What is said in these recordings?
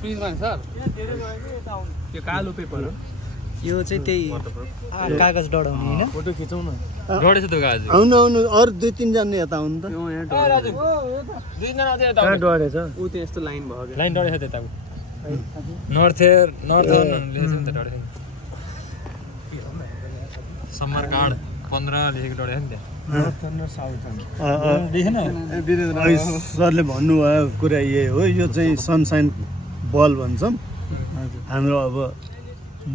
फ्रिजमा सर यो कालो पेपर हो यो चाहिँ त्यही कागज डढाउने हैन फोटो खिचौँ न डढेछ त कागज आउनु आउनु अरु 2-3 जना यता आउनु त राजु दुईजना अझै यता कहाँ डढेछ उ त्यहाँ यस्तो लाइन भयो के लाइन डढेछ त्यताको नर्थ लेखेछ नि त डढेछ नि समर कार्ड 15 लेखेको डढेछ नि त्यहाँ सरले भन्नुभयो कुरा यही हो यो चाहिँ सनसाइन बल भन्छौँ हाम्रो अब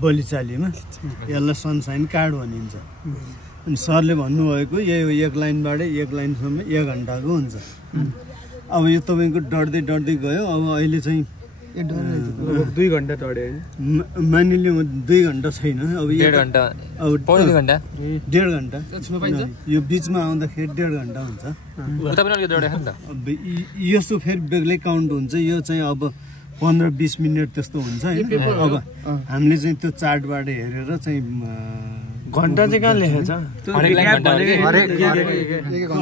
बोलीचालीमा यसलाई सनसाइन कार्ड भनिन्छ अनि सरले भन्नुभएको यही हो एक लाइनबाट एक लाइनसम्म 1 घन्टाको हुन्छ अब यो तपाईँको डढ्दै डढ्दै गयो अब अहिले चाहिँ 2 घन्टा डढ्यो मानिलिउँ 2 घन्टा छैन अब 1.5 घन्टा अब 2 घन्टा 1.5 घन्टा यो बिचमा आउँदाखेरि 1.5 घन्टा हुन्छ उता पनि अलिकति डढेछ नि त अब यसो फेरि बेग्लै काउन्ट हुन्छ यो चाहिँ अब 15-20 मिनट त्यस्तो हुन्छ हैन अब हामीले चाहिँ त्यो चार्टबाट हेरेर चाहिँ घन्टा चाहिँ कहाँ लेखेछ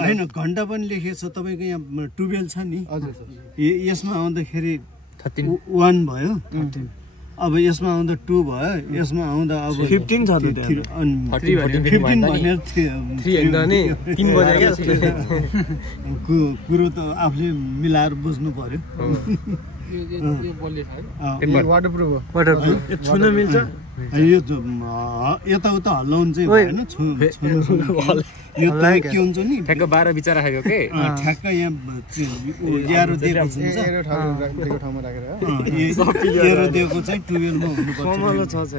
हैन घन्टा पनि लेखेको छ तपाईको यहाँ टुबेल छ नि यसमा आउँदाखेरि 1 भयो अब यसमा आउँदा 2 भयो यसमा आउँदा अब 15 छ त त्यहाँ 15 भनेर 3 हैन नि 3 बजे के कुरो त आफूले मिलाएर बुझ्नु पर्यो यो बोल्ले छ है वाटरप्रुफ छुन मिल्छ यो यताउता हल्लाउनु चाहिँ भएन यो त के हुन्छ नि ठ्याक्क 12 बिचा राखेको के ठ्याक्क यहाँ एरो दिएको छ एरो दिएको चाहिँ 12 मा हुनुपर्छ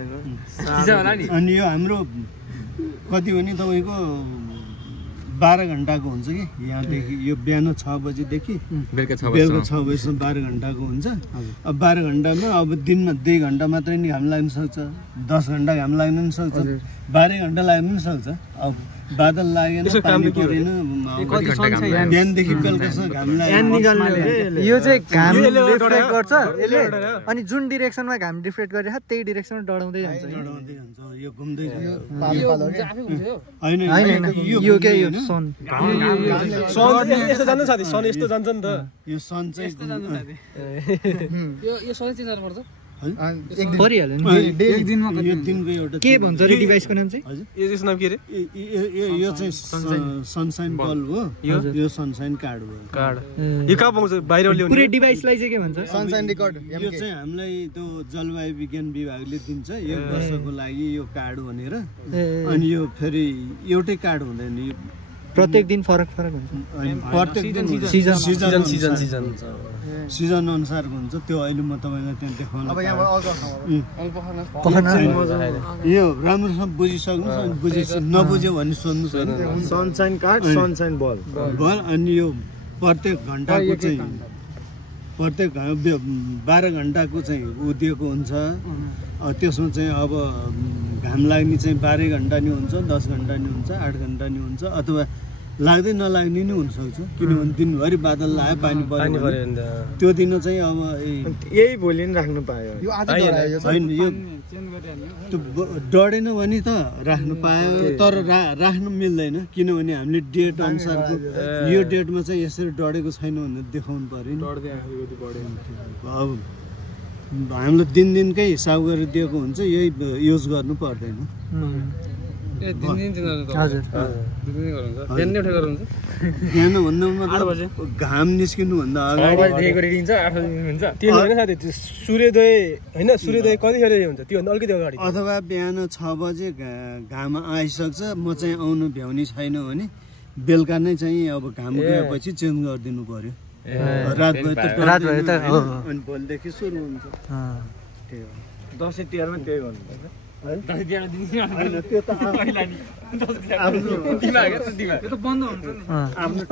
अनि यो हाम्रो कति हो नि तपाईको 12 घन्टाको हुन्छ कि यहाँदेखि यो बिहान 6 बजेदेखि बेलुका 6 बजेसम्म 12 घन्टाको हुन्छ अब 12 घन्टामा अब दिनमा 2 घन्टा मात्रै नि घाम लाग्न सक्छ 10 घन्टा घाम लाग्न पनि सक्छ 12 घन्टा लाग्न पनि सक्छ अब बादल लागेन पानी परेन बिहानदेखि बेलुकासम्म घाम लाग्यो यो चाहिँ घाम रिफ्लेक्ट गर्छ यसले अनि जुन डिरेक्सनमा घाम रिफ्लेक्ट गरिरहेछ त्यही डिरेक्सनमा डढाउँदै जान्छ यो घुम्दै जान्छ हैन हैन यो के यो सन यस्तो जान्छ साथी सन यस्तो जान्छ नि त यो सन चाहिँ यो सधैँ चेन्ज गर्नुपर्छ परिहाल्यो नि एक दिनमा यो दिनको एउटा के भन्छ रे डिभाइसको नाम चाहिँ यसको नाम के रे यो चाहिँ सनसाइन बल्ब हो यो सनसाइन कार्ड हो यो कहाँ पाउँछ बाहिर ल्याउने पुरै डिभाइसलाई चाहिँ के भन्छ सनसाइन रिकर्ड यो चाहिँ हामीलाई त्यो जलवायु विज्ञान विभागले दिन्छ एक वर्षको लागि यो कार्ड भनेर अनि यो फेरि एउटै कार्ड हुँदैन प्रत्येक दिन फरक फरक हुन्छ प्रत्येक दिन सिजन अनुसारको हुन्छ त्यो अहिले म तपाईलाई त्यहाँ देखाउन अब यहाँ यो राम्रोसँग बुझिसक्नुस् अनि नबुझ्यो भने सोध्नुस् हैन सनसाइन कार्ड सनसाइन बल अनि यो प्रत्येक घन्टाको चाहिँ प्रत्येक 12 घन्टाको चाहिँ उ दिएको हुन्छ त्यसमा चाहिँ अब घाम लाग्ने चाहिँ 12 घन्टा नि हुन्छ 10 घन्टा नि हुन्छ 8 घन्टा नि हुन्छ अथवा लाग्दै नलाग्ने नि हुनसक्छ किनभने दिनभरि बादल लाग्यो पानी पर्यो त्यो दिन चाहिँ अब यही भोलि नि राख्नु पायो हैन यो त्यो डढेन भने त राख्नु पायो तर राख्नु मिल्दैन किनभने हामीले डेट अनुसारको यो डेटमा चाहिँ यसरी डढेको छैन भनेर देखाउनु पर्यो नि अब हामीलाई दिनदिनकै हिसाब गरेर दिएको हुन्छ यही युज गर्नु पर्दैन बिहान भन्दा घाम निस्किनु भन्दा सूर्योदय होइन सूर्योदय कतिखेर हुन्छ त्योभन्दा अलिकति अगाडि अथवा बिहान 6 बजे घाम आइसक्छ म चाहिँ आउनु भ्याउने छैन भने बेलुका नै चाहिँ अब घाम गएपछि चेन्ज गरिदिनु पर्यो रात भए त अनि भोलिदेखि सुरु हुन्छ दसैँ तिहारमा त्यही गर्नुपर्छ आफ्नो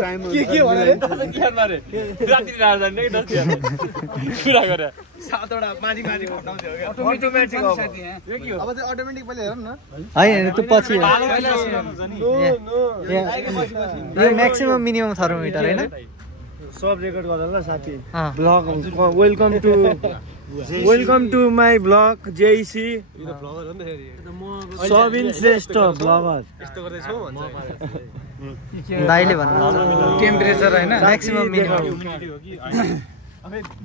टाइम अटोमेटिक पहिले हेरौँ न हैन त्यो पछि म्याक्सिमम मिनिमम थर्मोमिटर हैन सब रेकर्ड गर्दा ल साथी blog welcome to my blog जेसी सबिन श्रेष्ठ ब्लगर दाइले भन्नु टेम्परेचर हैन म्याक्सिमम मिनिमम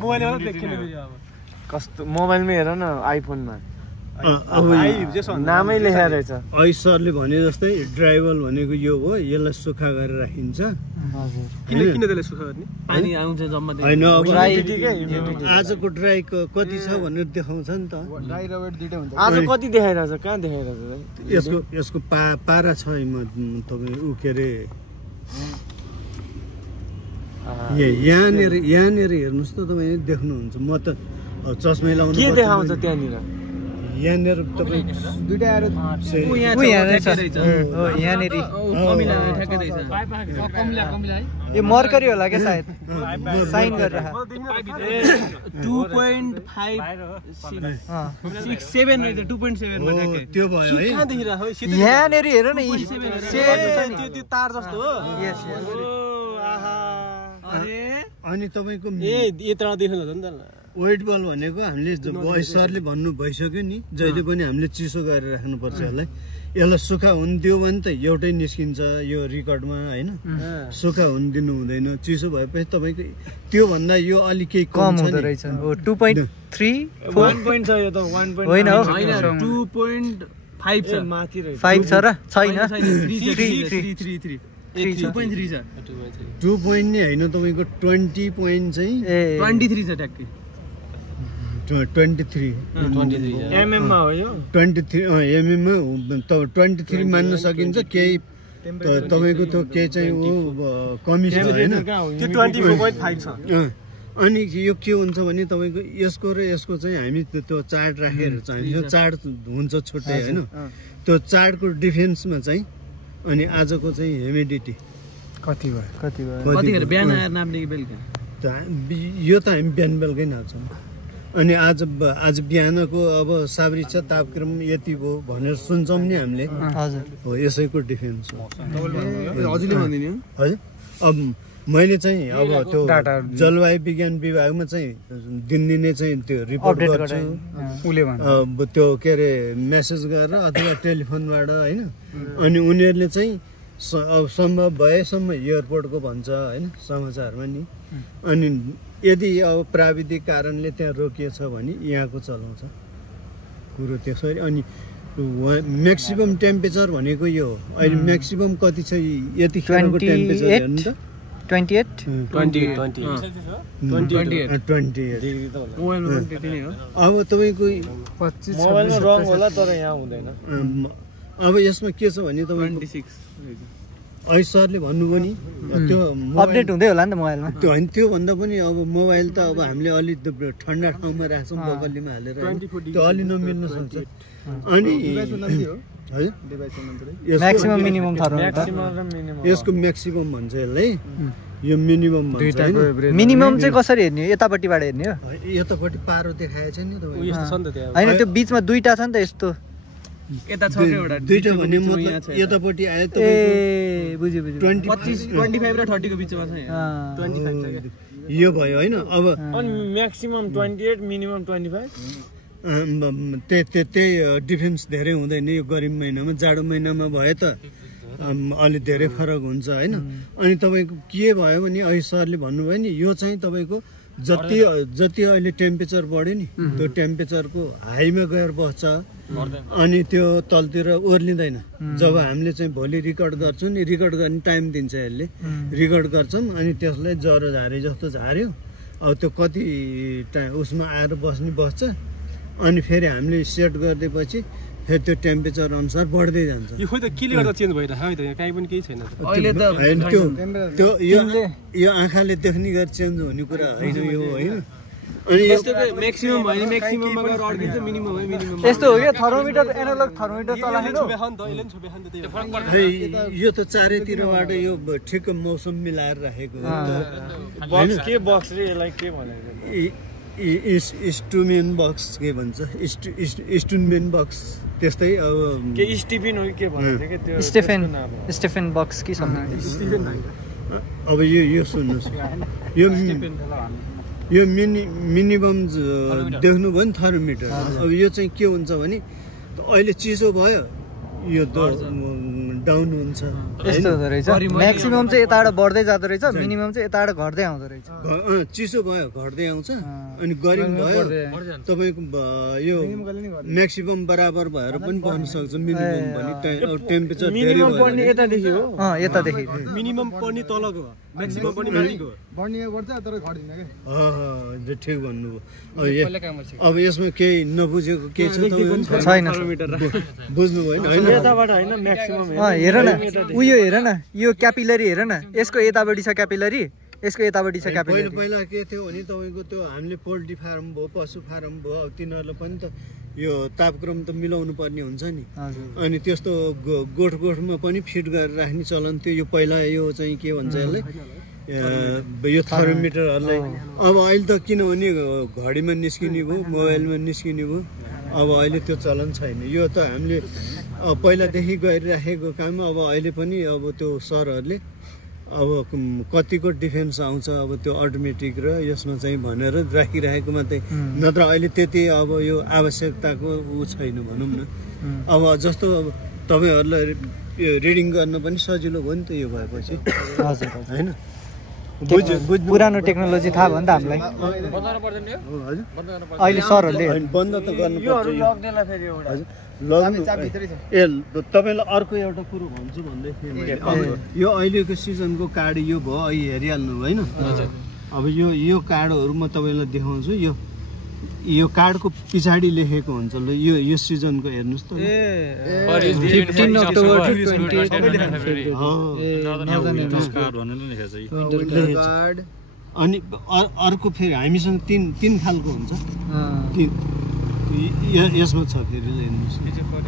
मोबाइलमा देखिनु अब कस्तो मोबाइलमै हेर न आइफोनमा अब नामै लेखेर रहेछ ऐ सरले भने जस्तै ड्राइभर भनेको यो हो यसलाई सुक्खा गरेर राखिन्छ किन त्यसले सुख गर्ने पानी आउँछ जम्मा होइन अब ह्युमिडिटी आजको ड्राई कति छ भनेर देखाउँछ नि त ड्राई र वेट दुईटै हुन्छ आज कति देखाइरहेछ कहाँ देखाइरहेछ यसको पारा छ तपाईँ उ के अरे यहाँनिर हेर्नुहोस् त तपाईँ देख्नुहुन्छ म त चस्मै लाउनु के देखाउँछ त्यहाँनिर यहाँनिर तपाईँ दुईटै आएर यो मर्करी होला क्या सायद साइन गरेर 2.567 रहेछ 2.7 मा ठ्याक्कै त्यो भयो है कहाँ देखिरहेको हो यहाँनिर हेर न त्यो तार जस्तो हो यस यस अरे अनि तपाईँको यत्रो देख्नु हुन्छ नि त वेट बल भनेको हामीले सरले भन्नु भइसक्यो नि जहिले पनि हामीले चिसो गरेर राख्नुपर्छ यसलाई यसलाई सुक्खा हुन दियो भने त एउटै निस्किन्छ यो रेकर्डमा होइन सुक्खा हुन दिनु हुँदैन चिसो भएपछि तपाईँको त्योभन्दा यो अलिक केही कम हुँदो रहेछ 2.3 1 छ यो त 1 होइन हो 2.5 छ माथि रहेछ 5 छ र छैन 2.3 छ 2 पोइन्ट नि होइन तपाईँको 20 पोइन्ट चाहिँ 23 छ ट्याक्कै 23 एमएममा हो यो 23 एमएममा 23 मान्न सकिन्छ केही तपाईँको त्यो केही चाहिँ कमी छ होइन त्यो 24.5 छ अनि यो के हुन्छ भने तपाईँको यसको र यसको चाहिँ हामी त्यो चार्ट राखेर चाहिँ यो चार्ट हुन्छ छुट्टै होइन त्यो चार्टको डिफेन्समा चाहिँ अनि आजको चाहिँ ह्युमिडिटी कति भयो कतिखेर बिहान आएर नाप्ने कि बेलुका यो त हामी बिहान बेलुकै नाप्छौँ अनि आज बिहानको अब साबरी छ तापक्रम यति भयो भनेर सुन्छौँ नि हामीले हजुर हो यसैको डिफेन्स हो हजुरले भनिदिनु हजुर अब मैले चाहिँ अब त्यो जलवायु विज्ञान विभागमा चाहिँ दिनदिनै चाहिँ त्यो रिपोर्ट गर्छु त्यो के अरे मेसेज गरेर अथवा टेलिफोनबाट होइन अनि उनीहरूले चाहिँ अब सम्भव भएसम्म एयरपोर्टको भन्छ होइन समाचारमा नि अनि यदि अब प्राविधिक कारणले त्यहाँ रोकिएछ भने यहाँको चलाउँछ कुरो त्यसरी अनि म्याक्सिमम टेम्परेचर भनेको यो हो अहिले म्याक्सिमम कति छ यतिखेरको टेम्परेचर हेर्नु त 28 अब तपाईँको मोबाइलमा रङ होला तर यहाँ हुँदैन अब यसमा के छ भने तपाईँको 26 ऐ सरले भन्नुभयो नि त्यो अपडेट हुँदै होला नि त मोबाइलमा त्यो होइन त्योभन्दा पनि अब मोबाइल त अब हामीले अलिक ठन्डा ठाउँमा राख्छौँ बगल्लीमा हालेर त्यो अलि नमिल्न सक्छ अनि म्याक्सिमम मिनिमम यसको म्याक्सिमम भन्छ यसलाई यो मिनिमम भन्छ मिनिमम चाहिँ कसरी हेर्ने हो यतापट्टिबाट हेर्ने हो यतापट्टि पारो देखाएको छ नि तपाईँ होइन त्यो बिचमा दुईटा छ नि त यस्तो यता छ एउटा दुईटा भने मतलब यतापट्टि आयो त बुझ्यो 25 र 30 को बिचमा छ यहाँ 25 छ यो भयो होइन अब अनि म्याक्सिमम 28 मिनिमम 25 त्यही डिफेन्स धेरै हुँदैन यो गरिब महिनामा जाडो महिनामा भए त अलि धेरै फरक हुन्छ होइन अनि तपाईँको के भयो भने अहिले सरले भन्नुभयो नि यो चाहिँ तपाईँको जति अहिले टेम्परेचर बढ्यो नि त्यो टेम्परेचरको हाईमा गएर बस्छ अनि त्यो तलतिर ओर्लिँदैन जब हामीले चाहिँ भोलि रेकर्ड गर्छौँ नि रेकर्ड गर्ने टाइम दिन्छ यसले रेकर्ड गर्छौँ अनि त्यसलाई ज्वरो झारे जस्तो झार्यो अब त्यो कति उसमा आएर बस्छ अनि फेरि हामीले सेट गरिदिएपछि फेरि त्यो टेम्परेचर अनुसार बढ्दै जान्छ यो खोइ त केले गर्दा चेन्ज भइरहेको होइन त यहाँ काहीँ पनि केही छैन अहिले त त्यो यो आँखाले देख्ने गरी चेन्ज हुने कुरा होइन यो होइन अनि म्याक्सिमम भयो नि म्याक्सिमममा गएर अड्किन्छ मिनिमम भयो मिनिमम यस्तो हो क्या थर्मोमिटर एनालग थर्मोमिटर चलाएको यो त चारैतिरबाट यो ठिक्क मौसम मिलाएर राखेको हो बक्स के बक्स रे यसलाई के भनेको इन्स्ट्रुमेन्ट बक्स के भन्छ इन्स्ट्रुमेन्ट बक्स त्यस्तै अब के स्टिफन हो के भनेको के त्यो स्टेफन बक्स कि समथिङ अब यो सुन्नुहोस् यो मिनिमम देख्नुभयो नि थर्मोमिटर अब यो चाहिँ के हुन्छ भने अहिले चिसो भयो यो डाउन हुन्छ यस्तो हुँदो रहेछ म्याक्सिमम चाहिँ यताबाट बढ्दै जाँदो रहेछ मिनिमम चाहिँ यताबाट घट्दै आउँदो रहेछ चिसो गयो घट्दै आउँछ अनि गरम भयो तपाईँको यो म्याक्सिमम बराबर भएर पनि बढ्न सक्छ मिनिमम भने टेम्परेचर धेरै पर्ने यतादेखि हो यतादेखि मिनिमम पर्ने तलको म्याक्सिमम पर्ने माथिको बढ्ने गर्छ तर घट्दैन के ठिक भन्नुभयो अब यसमा केही नबुझेको केही छ छैन बुझ्नु भएन होइन यताबाट होइन म्याक्सिमम हेर न उयो हेर न यो क्यापिलरी हेर न यसको यतापट्टि छ क्यापिलरी यसको यतापट्टि छ क्यापिलरी पहिला के थियो भने तपाईँको त्यो हामीले पोल्ट्री फार्म भयो पशु फार्म भयो अब तिनीहरूलाई पनि त यो तापक्रम त मिलाउनु पर्ने हुन्छ नि अनि त्यस्तो गोठमा पनि फिट गरेर राख्ने चलन थियो यो पहिला यो चाहिँ के भन्छ यसलाई यो थर्मोमिटरहरूलाई अब अहिले त किनभने घडीमा निस्किने भयो मोबाइलमा निस्किने भयो अब अहिले त्यो चलन छैन यो त हामीले पहिलादेखि गरिराखेको काम अब अहिले पनि अब त्यो सरहरूले अब कतिको डिफेन्स आउँछ अब त्यो अटोमेटिक र यसमा चाहिँ भनेर राखिरहेको मात्रै नत्र अहिले त्यति अब यो आवश्यकताको ऊ छैन भनौँ न अब जस्तो अब तपाईँहरूलाई रिडिङ गर्न पनि सजिलो भयो नि त यो भएपछि होइन पुरानो टेक्नोलोजी थाहा भयो नि त हामीलाई अहिले सरहरूले बन्द त गर्नुपर्छ ए तपाईँलाई अर्को एउटा कुरो भन्छु भन्दै थिएँ यो अहिलेको सिजनको कार्ड यो भयो अहिले हेरिहाल्नु होइन अब यो कार्डहरू म तपाईँलाई देखाउँछु यो कार्डको पछाडि लेखेको हुन्छ ल यो सिजनको हेर्नुहोस् त 15 अक्टोबर अनि अर्को फेरि हामीसँग तीन खालको हुन्छ यसमा छ फेरि हेर्नुहोस्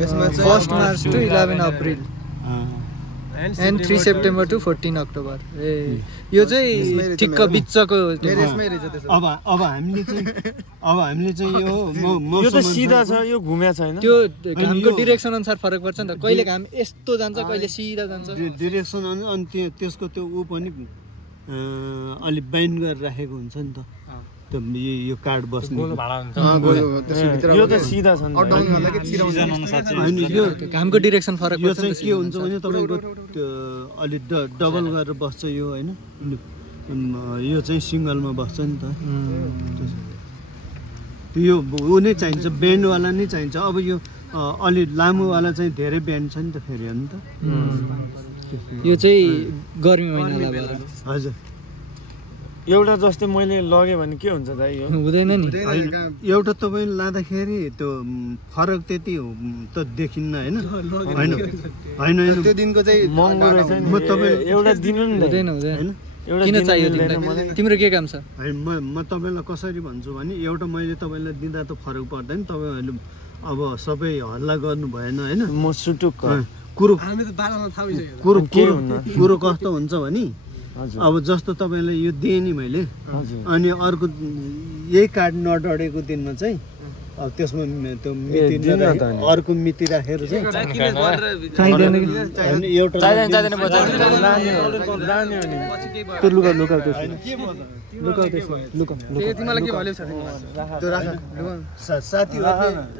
1 March to 11 April and 3 September to 14 October यो चाहिँ ठिक्क बिचको अब हामीले चाहिँ यो त सिधा छ यो घुम्या छैन त्यो घामको डिरेक्सन अनुसार फरक पर्छ नि त कहिले घाम यस्तो जान्छ कहिले सिधा जान्छ डिरेक्सन अनि त्यसको त्यो ऊ पनि अलि बाइन्ड गरेर राखेको हुन्छ नि त यो कार्ड बस्ने यो त सिधा छ घामको डिरेक्सन फरक यो चाहिँ के हुन्छ भने तपाईँको अलि डबल गरेर बस्छ यो होइन यो चाहिँ सिङ्गलमा बस्छ नि त यो ऊ नै चाहिन्छ ब्यान्डवाला नै चाहिन्छ अब यो अलि लामोवाला चाहिँ धेरै ब्यान्ड छ नि त फेरि हो नि त यो चाहिँ गर्मी महिनालाई भएर हजुर एउटा जस्तै मैले लगेँ भने के हुन्छ दाइ यो हुँदैन नि एउटा तपाईँले लाँदाखेरि त्यो फरक त्यति त देखिन्न होइन होइन त्यो दिनको चाहिँ महँगो रहेछ नि एउटा दिनु नि हुँदैन किन चाहियो तिम्रो के काम छ म तपाईँलाई कसरी भन्छु भने एउटा मैले तपाईँलाई दिँदा त फरक पर्दैन तपाईँहरूले अब सबै हल्ला गर्नु भएन होइन म सुटुक्क कुरो कस्तो हुन्छ भने अब जस्तो तपाईँलाई यो दिएँ नि मैले अनि अर्को यही कार्ड नडढेको दिनमा चाहिँ अब त्यसमा त्यो मिति अर्को मिति राखेर चाहिँ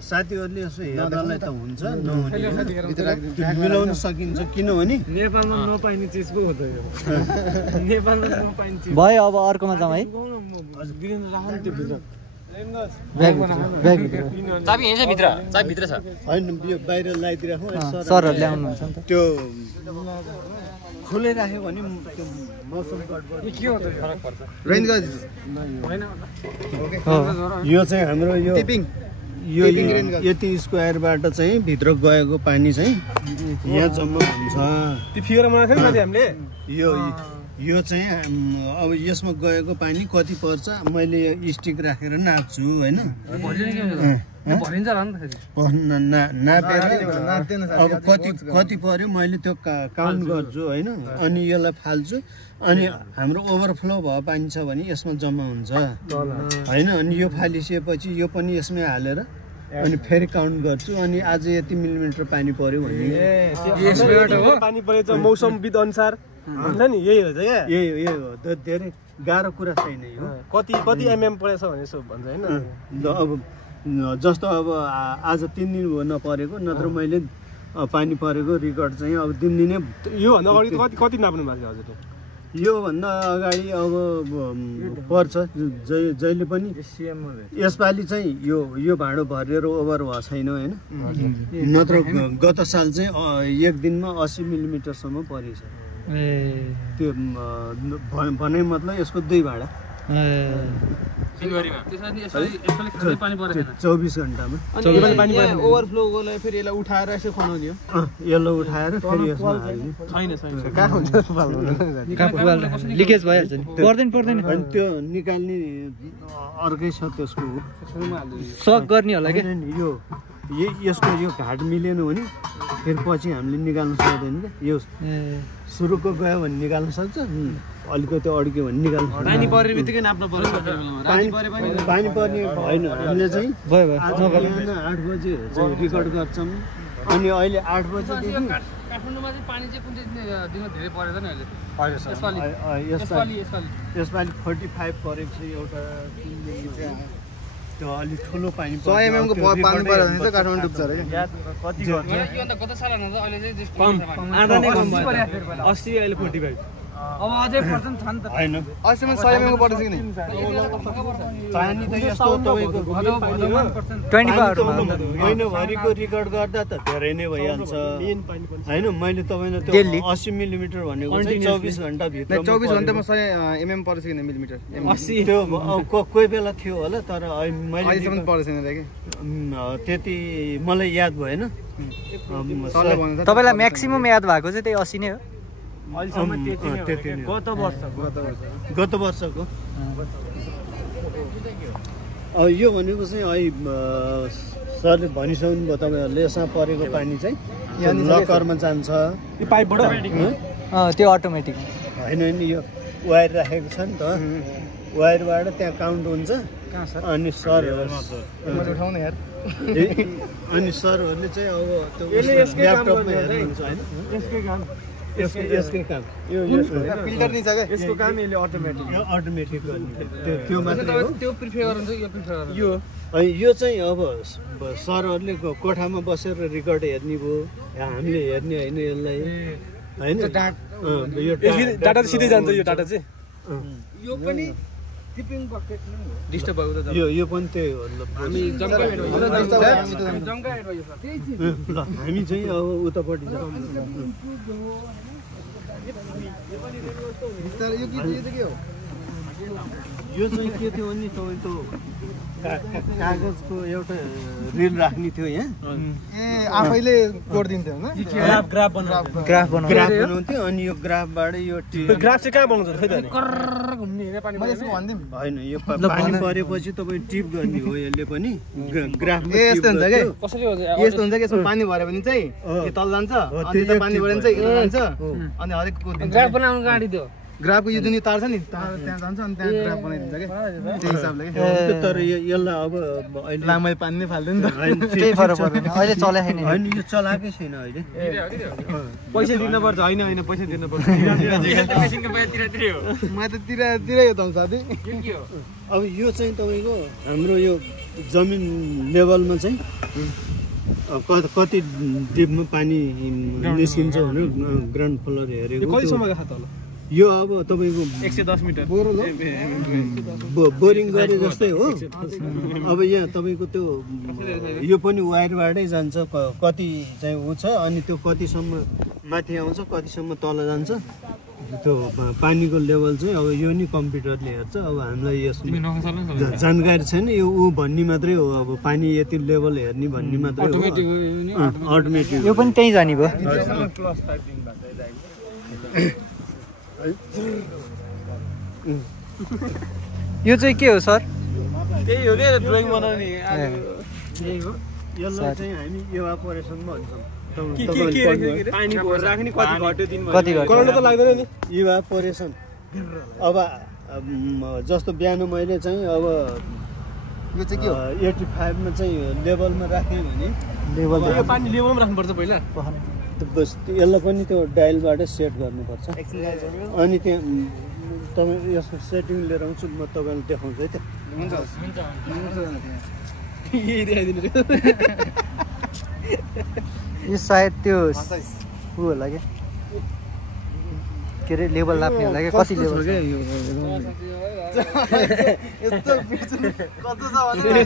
साथीहरूले यसो हेर्नलाई त हुन्छ मिलाउन सकिन्छ किनभने नेपालमा नपाइने चिजको हो त यो नेपालमा नपाइने चिज भयो अब अर्कोमा जाउँ है चाबी यहीँ छ भित्र चाबी भित्र छ होइन यो बाहिर लगाइदिइराखौँ सरहरूले आउनुहुन्छ नि त त्यो खोले राख्यो भने त्यो मौसम गडबड के हो त फरक पर्छ यो चाहिँ हाम्रो यो यो यति स्क्वायरबाट चाहिँ भित्र गएको पानी चाहिँ यहाँ जम्मा हुन्छ त्यो फिगर बनाएको थियो नि हामीले यो चाहिँ अब यसमा गएको पानी कति पर्छ मैले स्टिक राखेर नाप्छु होइन नापेर अब कति पर्यो मैले त्यो काउन्ट गर्छु होइन अनि यसलाई फाल्छु अनि हाम्रो ओभरफ्लो भयो पानी छ भने यसमा जम्मा हुन्छ होइन अनि यो फालिसकेपछि यो पनि यसमै हालेर अनि फेरि काउन्ट गर्छु अनि आज यति मिलिमिटर पानी पर्यो भने पानी परेछ मौसमविद अनुसार हुन्छ नि यही हो क्या यही हो धेरै गाह्रो कुरा छैन यो कति एमएम परेछ भने यसो भन्छ होइन अब जस्तो अब आज 3 दिन नपरेको नत्र मैले पानी परेको रेकर्ड चाहिँ अब दिनदिनै योभन्दा अगाडि कति नाप्नु भएको थियो हजुरले योभन्दा अगाडि अब पर्छ जहिले पनि यसपालि चाहिँ यो भाँडो भरेर ओभर भएको छैन होइन नत्र गत साल चाहिँ एक दिनमा 80 मिलिमिटरसम्म परेछ त्यो भने मतलब यसको 2 भाँडा 24 घण्टामा ओभरफ्लो गर्दा फेरि यसलाई उठाएर यसो खनाउने हो यसलाई उठाएर फेरि यसमा हाल्ने लिकेज भइहाल्छ नि पर्दैन अनि त्यो निकाल्ने अर्कै छ त्यसको सक गर्ने होला के यसको यो घाट मिलेन भने फेरि पछि हामीले निकाल्न सक्दैन क्या यो सुरुको गयो भने निकाल्न सक्छ अलिकति अड्क्यो भने निकाल्न सक्छ पानी परे बित्तिकै नाप्नु पर्छ पानी पर्ने भएन हामीले चाहिँ 8 बजे चाहिँ रेकर्ड गर्छौँ अनि अहिले 8 बजेदेखि काठमाडौँमा चाहिँ पानी चाहिँ कुन चाहिँ दिन धेरै परेछ नि यसपालि 45 परेको छ एउटा त्यो अलि ठुलो पानी 100 mm को पानी पर्यो भने चाहिँ काठमाडौँ डुब्छ रे कति गर्छ यो अन्त गत साल भन्दा अहिले चाहिँ कम आधा नै कम भयो 80 अहिले 45 अब अझै पर्छन् छन् त हैन 80 मा 100 mm को पर्छ कि नि पानी त यस्तो तपाईको 24 महिनाभरिको रेकर्ड गर्दा त धेरै नै भइहाल्छ हैन मैले तपाईलाई त्यो 80 मिलिमिटर भनेको चाहिँ 24 घण्टा भित्र 24 घण्टामा 100 mm पर्छ कि मिलिमिटर 80 त्यो कोही बेला थियो होला तर मैले अहिलेसम्म पर्छ छैन के त्यति मलाई याद भएन तपाईलाई म्याक्सिमम याद भएको चाहिँ त्यही 80 नै हो अहिलेसम्म त्यति नै गत वर्षको यो भनेको चाहिँ सरले भनिसक्नु भयो तपाईँहरूले यसमा परेको पानी चाहिँ लकरमा जान्छ यो पाइपबाट त्यो अटोमेटिक होइन नि यो वायर राखेको छ नि त वायरबाट त्यहाँ काउन्ट हुन्छ अनि अनि सरहरूले चाहिँ अब त्यो ल्यापटपमा हेर्नुहुन्छ होइन यसकै काम यो फिल्टर नि छ के यसको काम यसले अटोमेटिक गर्ने त्यो मात्रै हो त्यो प्रिफर गर्नुहुन्छ यो प्रिफर गर्नुहुन्छ यो चाहिँ अब सरहरूले कोठामा बसेर रेकर्ड हेर्ने भयो हामीले हेर्ने होइन यसलाई होइन यो डाटा सिधै जान्छ यो डाटा चाहिँ यो पनि टिपिङ बकेट नै हो डिस्टर्ब भएको त यो पनि त्यही हो हामी जम्का हेड भयो त्यही चीज ल हामी चाहिँ अब उतापट्टि जाउँ यो के हो यो चाहिँ के थियो भने तपाईँको कागजको एउटा रिल राख्ने थियो यहाँ ए आफैले कोडिदिन्थ्यो हैन ग्राफ बनाउँथ्यो अनि यो ग्राफबाट यो ग्राफ चाहिँ कहाँ बनाउँछ खै त कर्र घुम्ने हेरे पानी मैले यसो भन्दिम होइन यो पानी परेपछि तपाईँ टिप गर्ने हो यसले पनि ग्राफ ए यस्तो हुन्छ के कसरी हो यस्तो हुन्छ कि यसमा पानी भर्यो भने चाहिँ यो तल जान्छ अनि त्यो पानी भर्यो भने चाहिँ यता जान्छ अनि हरेक कोडिन्छ ग्राफ बनाउनु गाडी दियो ग्राफको यो जुन तार छ नि त्यहाँ जान्छ अनि त्यहाँ ग्राफ बनाइदिन्छ के त्यही हिसाबले के तर यसलाई अब अहिले लामै पानी नै फाल्दैन नि त केही फरक पर्दैन अहिले चलाइ छैन होइन यो चलाएकै छैन अहिले पैसा दिनुपर्छ होइन पैसा दिनुपर्छ म त तिरै हो त साथी अब यो चाहिँ तपाईँको हाम्रो यो जमिन लेभलमा चाहिँ कति डिपमा पानी निस्किन्छ भनेर ग्राउन्ड फ्लोर हेरेको कतिसम्मको खाता होला यो अब तपाईँको 110 मिटर बोरिङ गरे जस्तै हो अब यहाँ तपाईँको त्यो यो पनि वायरबाटै जान्छ कति चाहिँ ऊ छ अनि त्यो कतिसम्म माथि आउँछ कतिसम्म तल जान्छ त्यो पानीको लेभल चाहिँ अब यो नि कम्प्युटरले हेर्छ अब हामीलाई यसमा जानकारी छैन यो ऊ भन्ने मात्रै हो अब पानी यति लेभल हेर्ने भन्ने मात्रै हो अटोमेटिक यो पनि त्यही जाने भयो यो चाहिँ के हो सर त्यही हो के ड्रइङ बनाउने यही हो यसलाई चाहिँ हामी इभापोरेसन भन्छौँ पानी भर राख्ने कति घट्यो दिन कति करोड त लाग्दैन नि इभापोरेसन अब जस्तो बिहान मैले चाहिँ अब यो चाहिँ के हो 85 मा चाहिँ लेभलमा राखेँ भने यो पानी लेभलमा राख्नुपर्छ पहिला बस यसलाई पनि त्यो डायलबाट सेट गर्नुपर्छ अनि त्यहाँ तपाईँ यसको सेटिङ लिएर आउँछु म तपाईँलाई देखाउँछु है त यही देखाइदिनु यो सायद त्यो ऊ होला क्या के अरे लेभल नाप्ने होला क्या कति लेभल यस्तो कस्तो छ भने